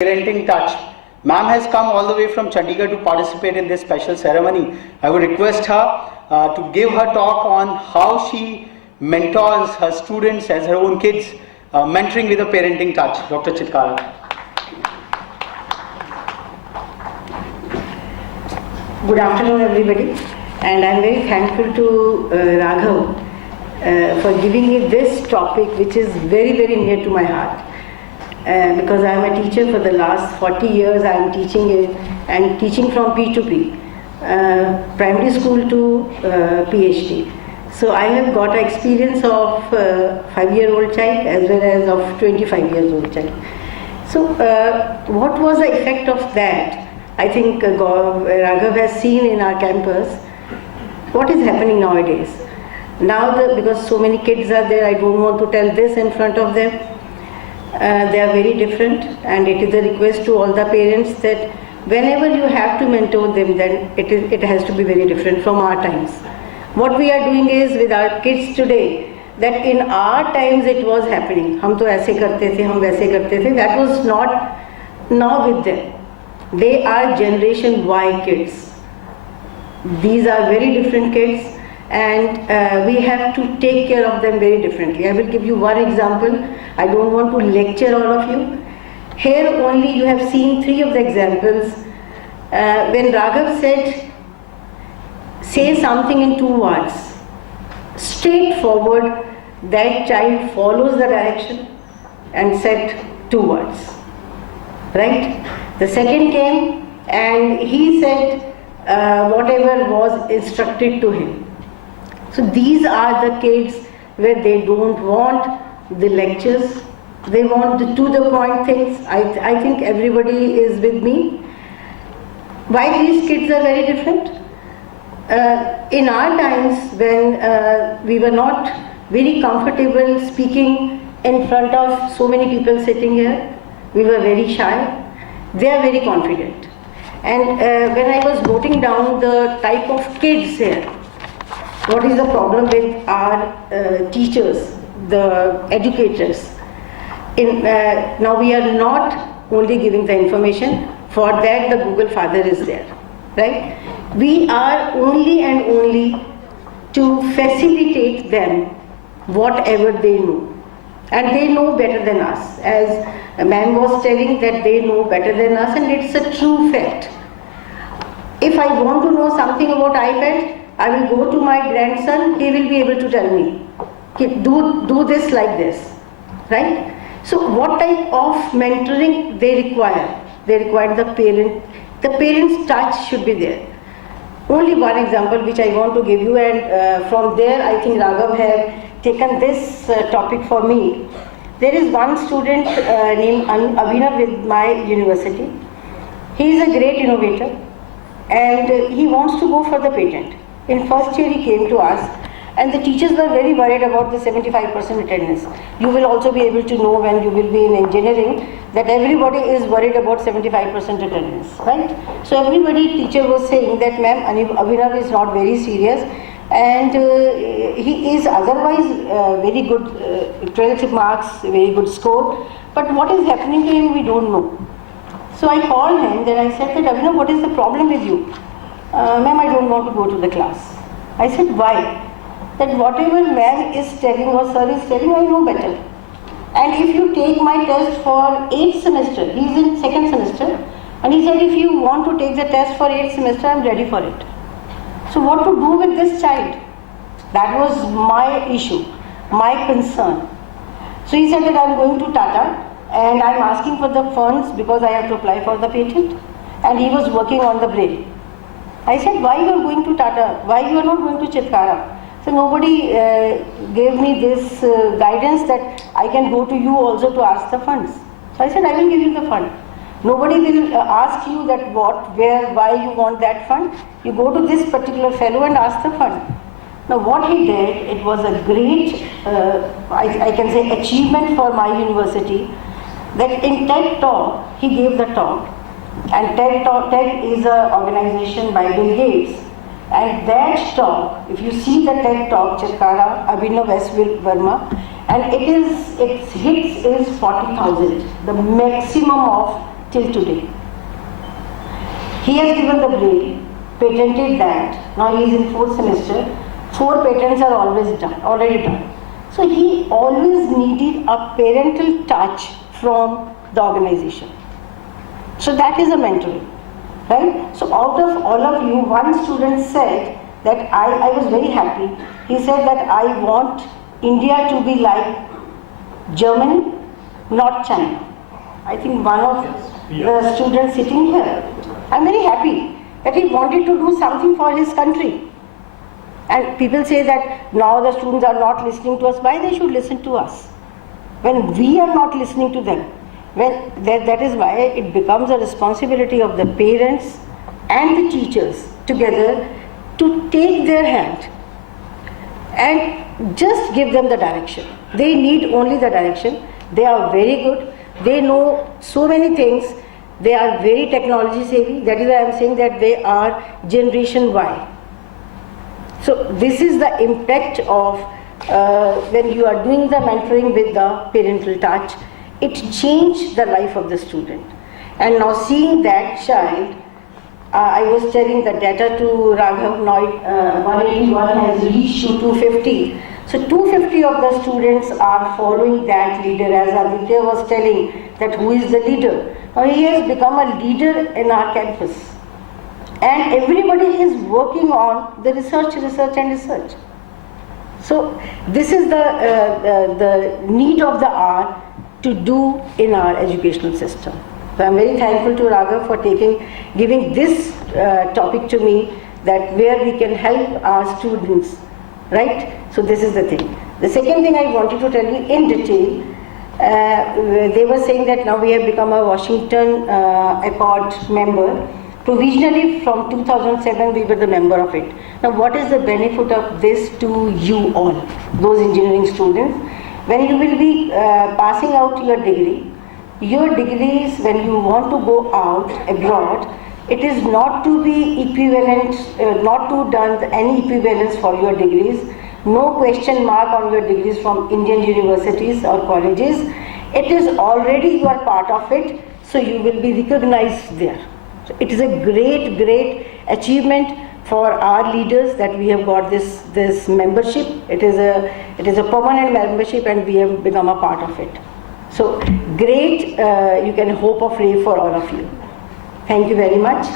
Parenting touch. Ma'am has come all the way from Chandigarh to participate in this special ceremony. I would request her to give her talk on how she mentors her students as her own kids, mentoring with a parenting touch. Dr. Chitkara. Good afternoon, everybody, and I'm very thankful to Raghav for giving me this topic, which is very, very near to my heart. Because I am a teacher for the last 40 years. I am teaching it and teaching from P2P, primary school to PhD. So I have got an experience of 5-year-old child as well as of 25 years old child. So what was the effect of that? I think Raghav has seen in our campus what is happening nowadays. Now, because so many kids are there, I don't want to tell this in front of them. They are very different, and it is a request to all the parents that whenever you have to mentor them, then it has to be very different from our times. What we are doing is with our kids today, that in our times it was happening. हम तो ऐसे करते थे, हम वैसे करते थे. That was not now with them. They are Generation Y kids. These are very different kids, and we have to take care of them very differently. I will give you one example. I don't want to lecture all of you. Here only you have seen 3 of the examples. When Raghav said, say something in 2 words, straightforward, that child follows the direction and said 2 words. Right? The second came and he said whatever was instructed to him. So these are the kids where they don't want the lectures, they want the to-the-point things. I think everybody is with me. Why these kids are very different? In our times, when we were not very comfortable speaking in front of so many people sitting here, we were very shy. They are very confident. And when I was noting down the type of kids here, what is the problem with our teachers, the educators? Now we are not only giving the information, for that the Google Father is there, right? We are only and only to facilitate them whatever they know. And they know better than us. As a man was telling that they know better than us, and it's a true fact. If I want to know something about iPad, I will go to my grandson, he will be able to tell me, do this like this, right? So what type of mentoring they require? They require the parent's touch should be there. Only one example which I want to give you, and from there I think Raghav have taken this topic for me. There is one student named Abhinav with my university. He is a great innovator and he wants to go for the patent. In first year he came to us, and the teachers were very worried about the 75% attendance. You will also be able to know when you will be in engineering that everybody is worried about 75% attendance, right? So teacher was saying that ma'am, Abhinav is not very serious, and he is otherwise very good, 12th marks, very good score, but what is happening to him we don't know. So I called him, then I said that Abhinav, what is the problem with you? Ma'am, I don't want to go to the class. I said, why? That whatever ma'am is telling or sir is telling, I know better. And if you take my test for 8th semester, he is in 2nd semester, and he said, if you want to take the test for 8th semester, I am ready for it. So what to do with this child? That was my issue, my concern. So he said that I am going to Tata and I am asking for the funds because I have to apply for the patent, and he was working on the braille. I said, why you are going to Tata? Why you are not going to Chitkara? So nobody gave me this guidance that I can go to you also to ask the funds. So I said, I will give you the fund. Nobody will ask you that what, where, why you want that fund. You go to this particular fellow and ask the fund. Now what he did, it was a great, I can say, achievement for my university, that in TED Talk, he gave the talk. And TED is an organization by Bill Gates. And that talk, if you see the TED Talk, Chitkara, Abhinav S. Verma, and its hits is 40,000, the maximum of till today. He has given the braille, patented that. Now he is in 4th semester. 4 patents are already done. So he always needed a parental touch from the organization. So that is a mentoring, right? So out of all of you, one student said that I was very happy. He said that I want India to be like Germany, not China. I think one of the students sitting here, I'm very happy that he wanted to do something for his country. And people say that now the students are not listening to us. Why they should listen to us? When we are not listening to them. That is why it becomes a responsibility of the parents and the teachers together to take their hand and just give them the direction. They need only the direction. They are very good. They know so many things. They are very technology savvy. That is why I am saying that they are Generation Y. So this is the impact of when you are doing the mentoring with the parental touch. It changed the life of the student. And now seeing that child, I was telling the data to Raghav, now 181 has reached to 250. So 250 of the students are following that leader, as Aditya was telling that who is the leader. Now he has become a leader in our campus. And everybody is working on the research. So this is the need of the hour to do in our educational system. So I'm very thankful to Raghav for giving this topic to me, that where we can help our students, right? So this is the thing. The second thing I wanted to tell you in detail, they were saying that now we have become a Washington Accord member. Provisionally from 2007 we were the member of it. Now what is the benefit of this to you all, those engineering students? When you will be passing out your degrees, when you want to go out abroad, it is not to be equivalent, not to done any equivalence for your degrees. No question mark on your degrees from Indian universities or colleges. It is already you are part of it, so you will be recognized there. So it is a great achievement for our leaders that we have got this membership. It is a permanent membership and we have become a part of it. So great, you can hope of Ray for all of you. Thank you very much.